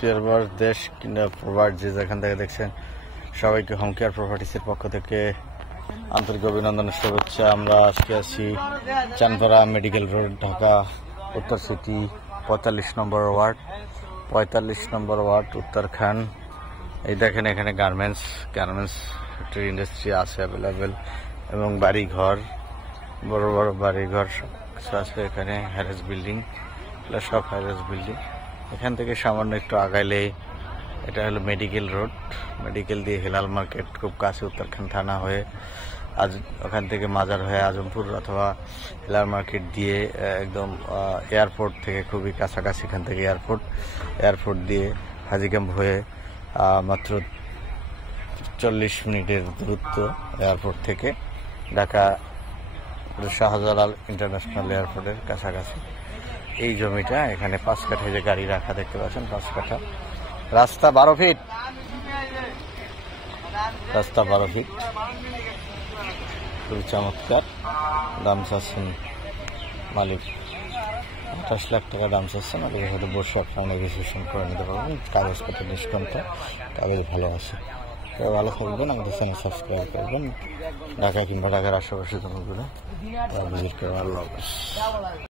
প্রবাস দেশ কিংবা প্রবাস যে যেখান থেকে দেখছেন সবাইকে হোম কেয়ার প্রপার্টিসের পক্ষ থেকে আন্তরিক অভিনন্দন শুভেচ্ছা। আমরা আজকে আছি চানপাড়া মেডিকেল রোড, ঢাকা উত্তর সিটি 45 নম্বর ওয়ার্ড, 45 নম্বর ওয়ার্ড, উত্তরখান। এই দেখেন এখানে গার্মেন্টস ফ্যাক্টরি ইন্ডাস্ট্রি আছে অ্যাভেলেবেল, এবং বাড়িঘর, বড় বড় বাড়িঘর কিছু আছে এখানে। হ্যারেস বিল্ডিং, সব হ্যারেস বিল্ডিং। এখান থেকে সামান্য একটু আগাইলে এটা হলো মেডিকেল রোড। মেডিকেল দিয়ে হেলাল মার্কেট খুব কাছে, উত্তরখান থানা হয়ে আজ ওখান থেকে মাজার হয়ে আজমপুর অথবা হেলাল মার্কেট দিয়ে একদম এয়ারপোর্ট থেকে খুবই কাছাকাছি। এখান থেকে এয়ারপোর্ট দিয়ে হাজি ক্যাম্প হয়ে মাত্র 40 মিনিটের দূরত্ব এয়ারপোর্ট থেকে। ঢাকা শাহজালাল ইন্টারন্যাশনাল এয়ারপোর্টের কাছাকাছি এই জমিটা। এখানে 5 কাঠা যে গাড়ি রাখা দেখতে পাচ্ছেন, 5 কাঠা। রাস্তা 12 ফিট, রাস্তা 12 ফিট, খুবই চমৎকার। দাম চাচ্ছেন মালিক 28 লাখ টাকা দাম চাচ্ছেন। মালিকের সাথে বসে আপনারা নেগোসিয়েশন করে নিতে পারবেন। কাগজপত্র নিষ্কণ্ঠ, কাগজ ভালো আছে। ভালো থাকবেন, আমাদের চ্যানেল সাবস্ক্রাইব করবেন। ঢাকা কিংবা ঢাকার আশেপাশে জমিগুলো ভিজিট করবেন। আল্লাহ হাফেজ।